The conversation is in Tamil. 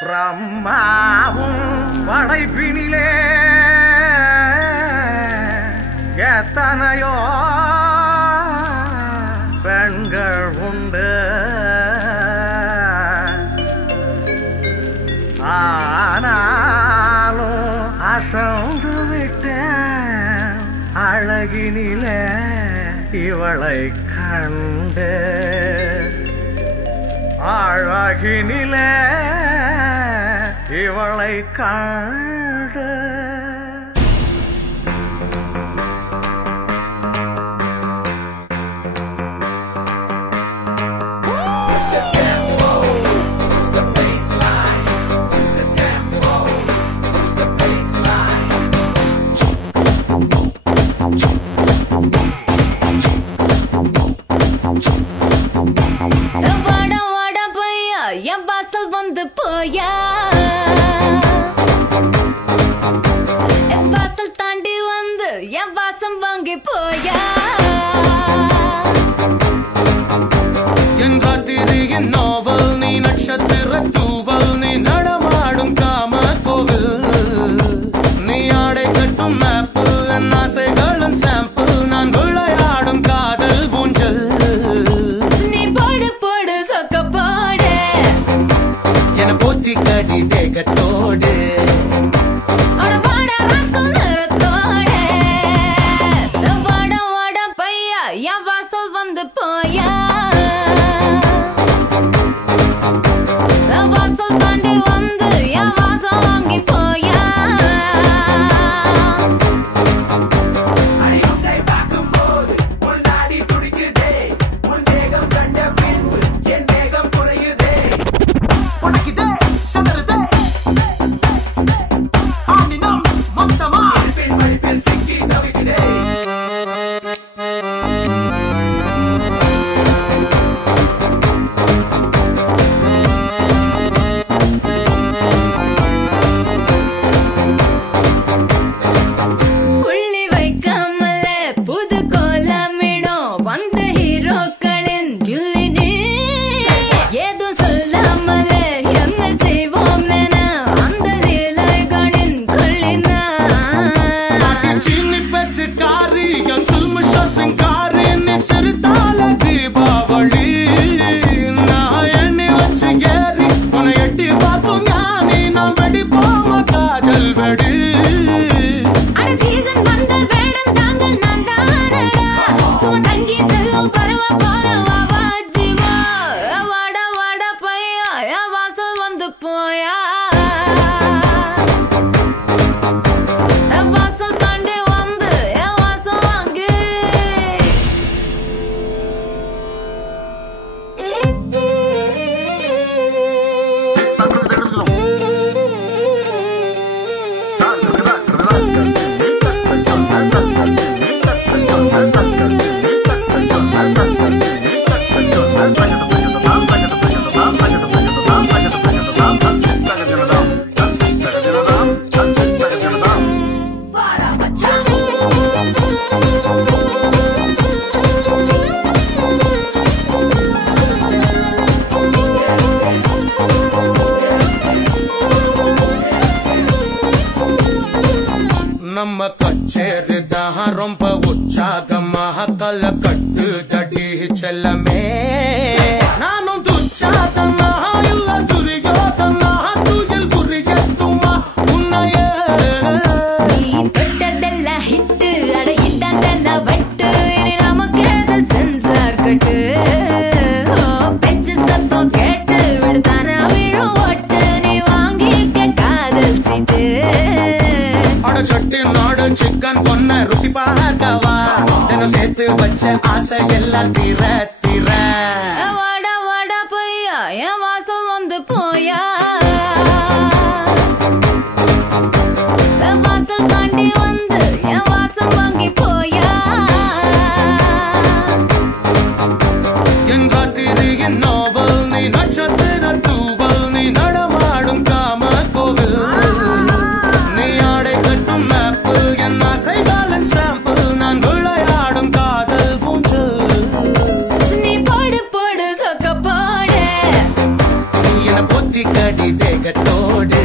பிரம்மாவும் படைப்பினிலே எத்தனையோ பெண்கள் உண்டு. ஆனாலும் அசந்து விட்டேன் அழகினிலே இவளை கண்டு. அழகினிலே இவளை கண்டு. என் வாசல் வந்து போயா, என் வாசல் தாண்டி வந்து என் வாசம் வாங்கி போயா. என் ராத்திரியின் நாவல் நீ, நட்சத்திர தூவல் நீ, நடமாடும் காம கோவில் நீ, ஆடை கட்டும் மேப்பு என் ஆசைகளின் சாம்பிள், நான் விளையாடும் காதல் ஊஞ்சல். நீ போடு போடு சொக்க போடு என போத்தி கடி தேகத்தோடு என் வாசல் வந்து போயா, என் வாசல் தாண்டி வந்து என் வாசம் வாங்கி போயா. நம்ம கச்சேரிதான் ரொம்ப உற்சாகமாக கல கட்டு தடி செல்லமே. நானும் துச்சாதனா இல்ல துரியோதனா, துயில் புரியட்டுமா உன்னையே. நீ தொட்டதெல்லாம் ஹிட்டு, அட இட்டாந்தெல்லாம் வட்டு, இனி நமக்கு எது சென்சார் கட்டு. பெஞ்சு சத்தம் கேட்டு விடுதானா விழும் ஓட்டு, நீ வாங்கிக்க காதல் சீட்டு. சட்டி நாடு சிக்கன் பொண்ண ருசி பார்க்கவா, தினம் சேர்த்து வச்ச ஆசை எல்லாம் தீர தீர. வாடா வாடா பையா என் வாசல் வந்து போயா, என் வாசல் தாண்டி வந்து என் வாசம் வாங்கி போயா. என் ராத்திரியின் நாவல் நீ, நட்சத்திர தூவல் நீ, நடமாடும் காம கோவில் நீ, ஆடை கட்டும் மேப்பு என் ஆசைகளின் சாம்பிள், நான் விளையாடும் காதல் ஊஞ்சல். நீ போடு போடு அடி தேகத்தோடு